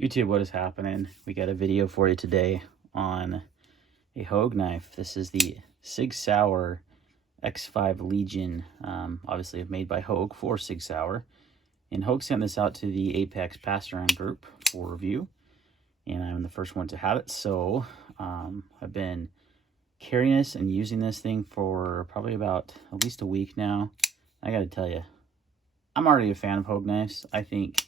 YouTube, what is happening? We got a video for you today on a Hogue knife. This is the Sig Sauer X5 Legion, obviously made by Hogue for Sig Sauer. And Hogue sent this out to the Apex Passaroud group for review, and I'm the first one to have it. So I've been carrying this and using this thing for probably about at least a week now. I gotta tell you, I'm already a fan of Hogue knives. I think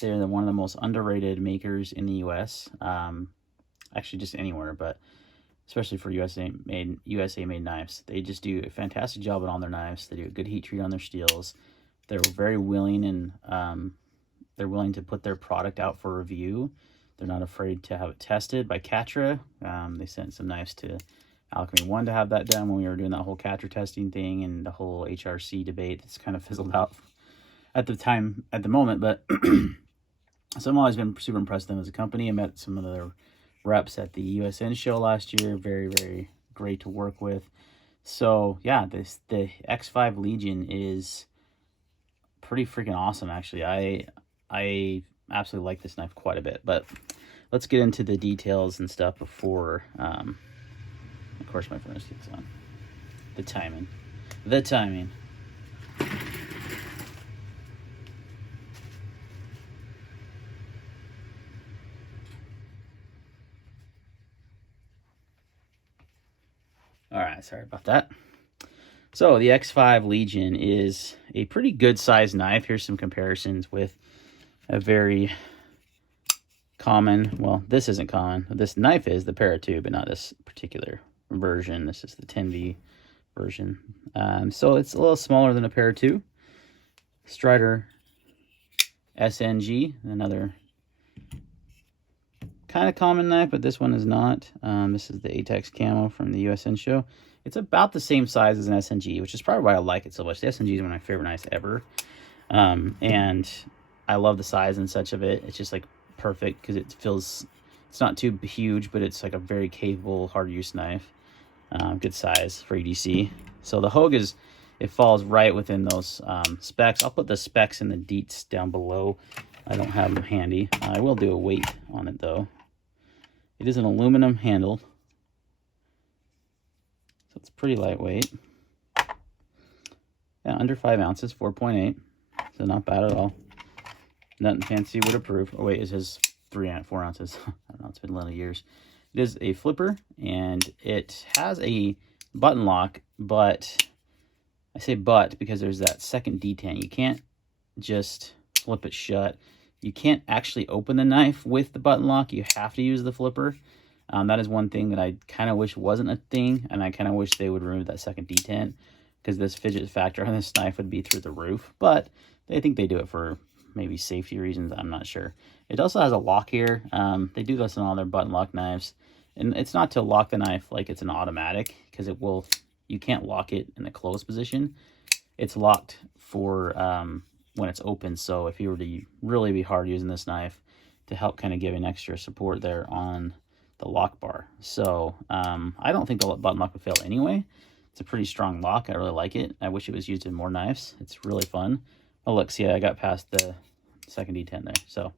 they're one of the most underrated makers in the U.S. Actually, just anywhere, but especially for USA made knives. They just do a fantastic job on all their knives. They do a good heat treat on their steels. They're very willing and they're willing to put their product out for review. They're not afraid to have it tested by Catra. They sent some knives to Alchemy 1 to have that done when we were doing that whole Catra testing thing and the whole HRC debate. It's kind of fizzled out at the moment, but so I've always been super impressed with them as a company. I met some of their reps at the USN show last year. Very, very great to work with. So yeah, the X5 Legion is pretty freaking awesome, actually. I absolutely like this knife quite a bit, but let's get into the details and stuff before, of course, my furnace gets on. The timing. All right, sorry about that. So the X5 Legion is a pretty good sized knife. Here's some comparisons with a very common, well, this isn't common. This knife is the Para 2, but not this particular version. This is the 10V version. So it's a little smaller than a Para 2. Strider SNG, another kind of common knife, but this one is not. This is the Atex Camo from the USN show. It's about the same size as an SNG, which is probably why I like it so much. The SNG is one of my favorite knives ever. And I love the size and such of it. It's just like perfect because it feels, it's not too huge, but it's like a very capable, hard use knife. Good size for EDC. So the Hogue is, it falls right within those specs. I'll put the specs and the deets down below. I don't have them handy. I will do a weight on it though. It is an aluminum handle, so it's pretty lightweight. Yeah, under 5 ounces, 4.8, so not bad at all. Nothing fancy, would approve. Oh wait, it says 4 ounces. I don't know, it's been a lot of years. It is a flipper, and it has a button lock, but I say but because there's that second detent. You can't just flip it shut. You can't actually open the knife with the button lock. You have to use the flipper. That is one thing that I kind of wish wasn't a thing, and I kind of wish they would remove that second detent because this fidget factor on this knife would be through the roof. But I think they do it for maybe safety reasons. I'm not sure. It also has a lock here. They do this on all their button lock knives, and it's not to lock the knife like it's an automatic because it will. You can't lock it in the closed position. It's locked for when it's open. So if you were to really be hard using this knife to help kind of give an extra support there on the lock bar. So I don't think the button lock would fail anyway. It's a pretty strong lock. I really like it. I wish it was used in more knives. It's really fun. Oh look, see, I got past the second detent there. So,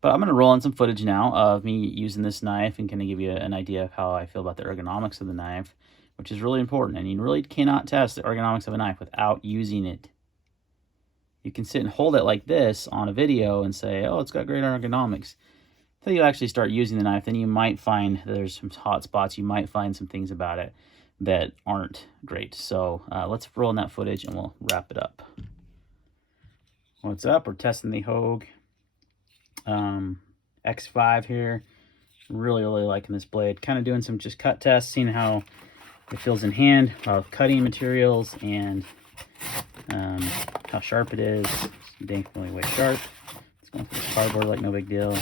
but I'm going to roll in some footage now of me using this knife and kind of give you an idea of how I feel about the ergonomics of the knife, which is really important. And you really cannot test the ergonomics of a knife without using it. You can sit and hold it like this on a video and say, oh, it's got great ergonomics. Until you actually start using the knife, then you might find there's some hot spots. You might find some things about it that aren't great. So let's roll in that footage and we'll wrap it up. What's up? We're testing the Hogue X5 here. Really, really liking this blade. Kind of doing some just cut tests, seeing how it feels in hand, cutting materials, and how sharp it is. It's dankly way sharp. It's going through the cardboard like no big deal.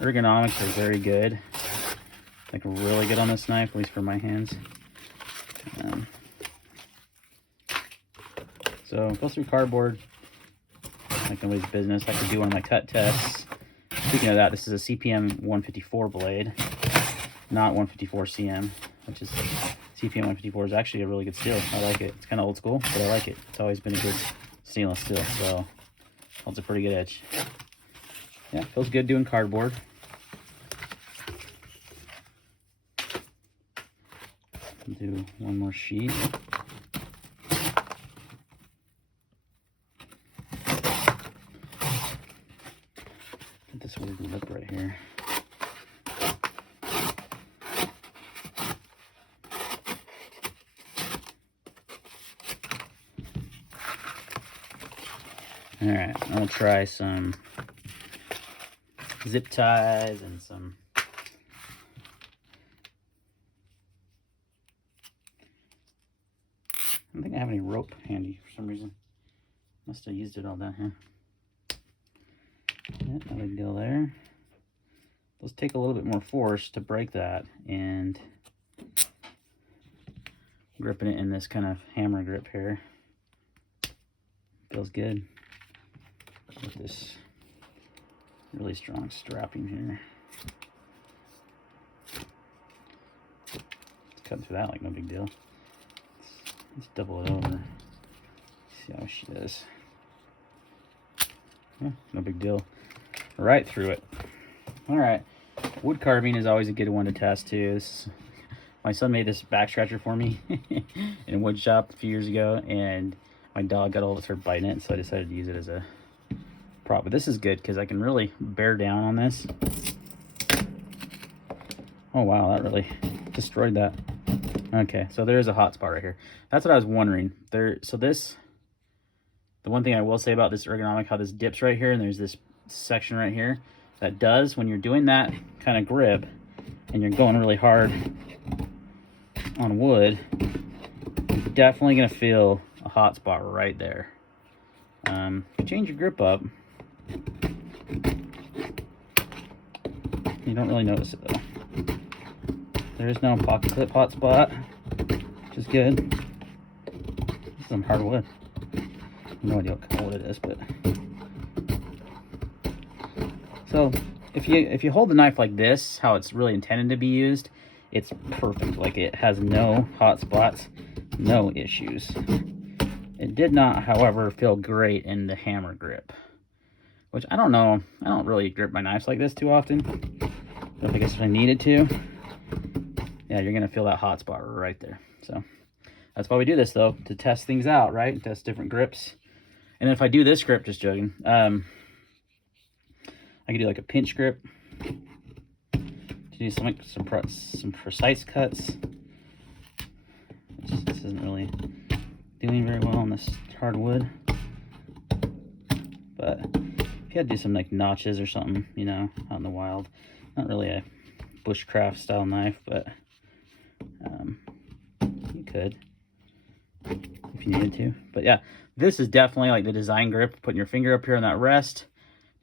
Ergonomics are very good. Like really good on this knife, at least for my hands. So goes through cardboard like nobody's business. I could do one of my cut tests. Speaking of that, this is a CPM 154 blade, not 154 CM, which is CPM 154 is actually a really good steel. I like it. It's kind of old school, but I like it. It's always been a good stainless steel. So Holds a pretty good edge. Yeah, feels good doing cardboard. Do one more sheet. Get this weird lip right here. All right, I'll try some zip ties and some I don't think I have any rope handy for some reason. Must have used it all down here. Yeah, no big deal there. Let's take a little bit more force to break that, and gripping it in this kind of hammer grip here. Feels good. With this really strong strapping here. Let's cut through that like no big deal. Let's double it over. See how she does. Yeah, no big deal. Right through it. All right. Wood carving is always a good one to test too. My son made this back scratcher for me in a wood shop a few years ago, and my dog got old and started biting it, so I decided to use it as a prop. But this is good because I can really bear down on this. Oh wow, that really destroyed that. Okay, so there's a hot spot right here. That's what I was wondering. So this, the one thing I will say about this ergonomic, how this dips right here, and there's this section right here that does, when you're doing that kind of grip and you're going really hard on wood, you're definitely gonna feel a hot spot right there. If you change your grip up, you don't really notice it though. There is no pocket clip hot spot, which is good. This is some hardwood. No idea what kind of wood it is, but so if you hold the knife like this, how it's really intended to be used, it's perfect. Like, it has no hot spots, no issues. It did not, however, feel great in the hammer grip, which I don't know. I don't really grip my knives like this too often. But I guess if I needed to, yeah, you're gonna feel that hot spot right there. So that's why we do this, though, to test things out, right? Test different grips. And if I do this grip, just joking, I could do like a pinch grip to do some precise cuts. This isn't really doing very well on this hardwood, but if you had to do some like notches or something, you know, out in the wild, not really a bushcraft style knife, but you could if you needed to. But yeah, this is definitely like the design grip. Putting your finger up here on that rest,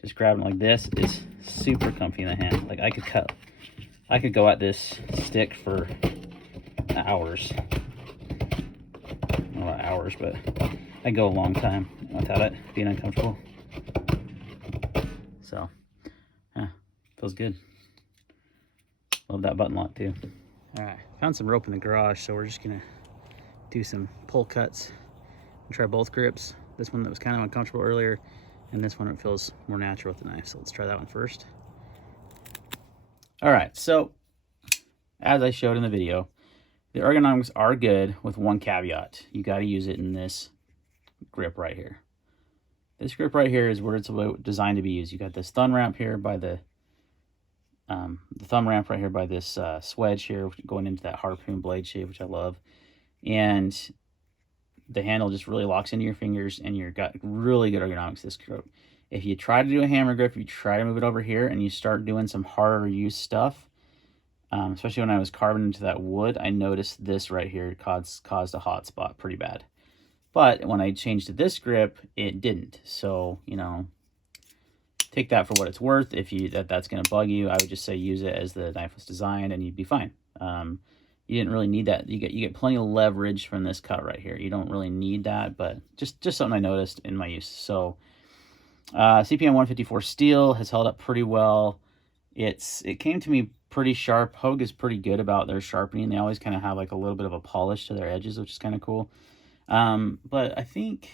just grabbing like this is super comfy in the hand. Like, I could go at this stick for hours. Not about hours, but I go a long time without it being uncomfortable. So yeah, feels good. Love that button lock too. All right, found some rope in the garage, so we're just gonna do some pull cuts and try both grips. This one that was kind of uncomfortable earlier, and this one it feels more natural with the knife. So let's try that one first. All right, so as I showed in the video, the ergonomics are good with one caveat. You got to use it in this grip right here. This grip right here is where it's designed to be used. You got this thumb ramp here by the thumb ramp right here by this swedge here, going into that harpoon blade shape, which I love. And the handle just really locks into your fingers, and you've got really good ergonomics this grip. If you try to do a hammer grip, you try to move it over here, and you start doing some harder use stuff, especially when I was carving into that wood, I noticed this right here caused a hot spot pretty bad. But when I changed to this grip, it didn't. So, you know, take that for what it's worth. If that's going to bug you, I would just say use it as the knife was designed, and you'd be fine. You didn't really need that. You get plenty of leverage from this cut right here. You don't really need that, but just something I noticed in my use. So CPM 154 steel has held up pretty well. It came to me pretty sharp. Hogue is pretty good about their sharpening. They always kind of have like a little bit of a polish to their edges, which is kind of cool. But I think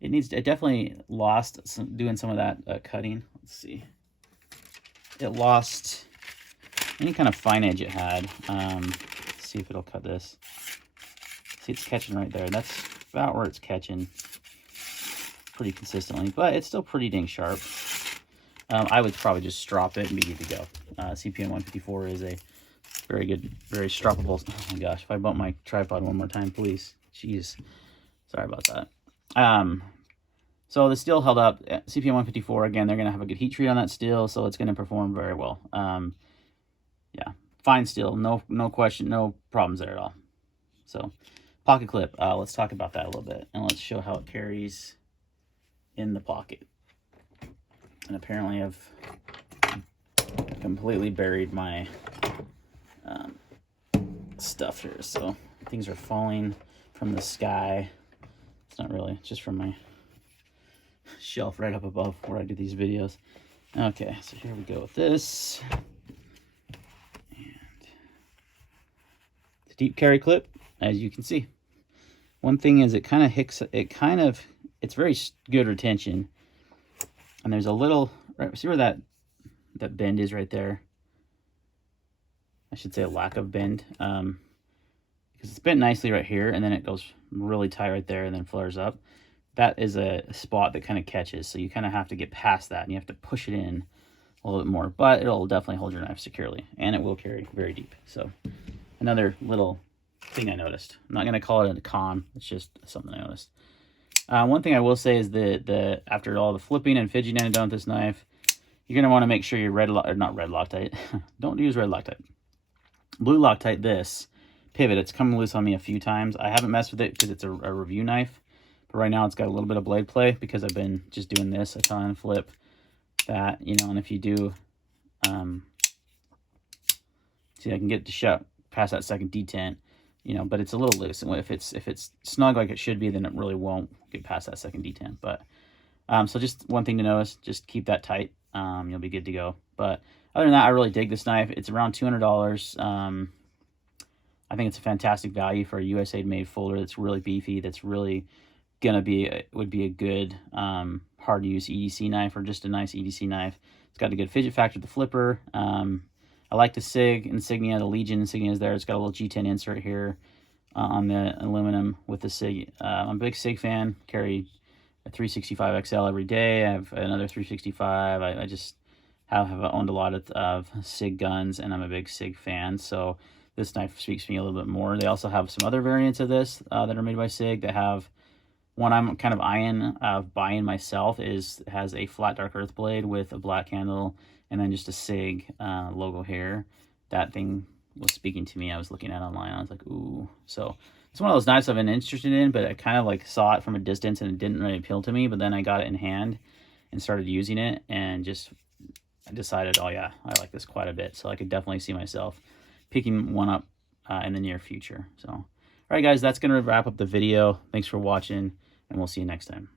it definitely lost doing some of that cutting. Let's see. It lost any kind of fine edge it had. Let's see if it'll cut this. See, it's catching right there. That's about where it's catching pretty consistently, but it's still pretty dang sharp. I would probably just drop it and be good to go. CPM 154 is a very good, very stroppable. Oh my gosh, if I bump my tripod one more time, please. Jeez. Sorry about that. So the steel held up. CPM 154, again, they're going to have a good heat treat on that steel, so it's going to perform very well. Yeah, fine steel, no question, no problems there at all. So pocket clip, let's talk about that a little bit, and let's show how it carries in the pocket. And apparently I've completely buried my stuff here, so things are falling from the sky. It's not really, it's just from my shelf right up above where I do these videos. Okay, so here we go with this. And the deep carry clip, as you can see. One thing is it's very good retention. And there's a little, right, see where that bend is right there? I should say a lack of bend. Because it's bent nicely right here, and then it goes really tight right there and then flares up. That is a spot that kind of catches, so you kind of have to get past that, and you have to push it in a little bit more, but it'll definitely hold your knife securely, and it will carry very deep. So another little thing I noticed. I'm not going to call it a con, it's just something I noticed. One thing I will say is that after all the flipping and fidgeting I've done with this knife, you're going to want to make sure you're not red Loctite. Don't use red Loctite. Blue Loctite, this pivot, it's come loose on me a few times. I haven't messed with it because it's a review knife. But right now it's got a little bit of blade play because I've been just doing this. I try and flip that, you know, and if you do, see, I can get to shut past that second detent, you know, but it's a little loose. And if it's snug like it should be, then it really won't get past that second detent. But so just one thing to notice, just keep that tight. You'll be good to go. But other than that, I really dig this knife. It's around $200. I think it's a fantastic value for a USA made folder that's really beefy, that's really would be a good hard to use EDC knife, or just a nice EDC knife. It's got a good fidget factor, the flipper. I like the SIG insignia, the Legion insignia is there. It's got a little G10 insert here on the aluminum with the SIG. I'm a big SIG fan. Carry a 365 XL every day. I have another 365. I just have owned a lot of SIG guns, and I'm a big SIG fan, so this knife speaks to me a little bit more. They also have some other variants of this that are made by SIG that have, one I'm kind of eyeing buying myself has a flat dark earth blade with a black handle and then just a SIG logo here. That thing was speaking to me. I was looking at it online. I was like, ooh. So it's one of those knives I've been interested in, but I kind of like saw it from a distance and it didn't really appeal to me. But then I got it in hand and started using it, and I decided, oh yeah, I like this quite a bit. So I could definitely see myself picking one up in the near future. So, all right, guys, that's going to wrap up the video. Thanks for watching, and we'll see you next time.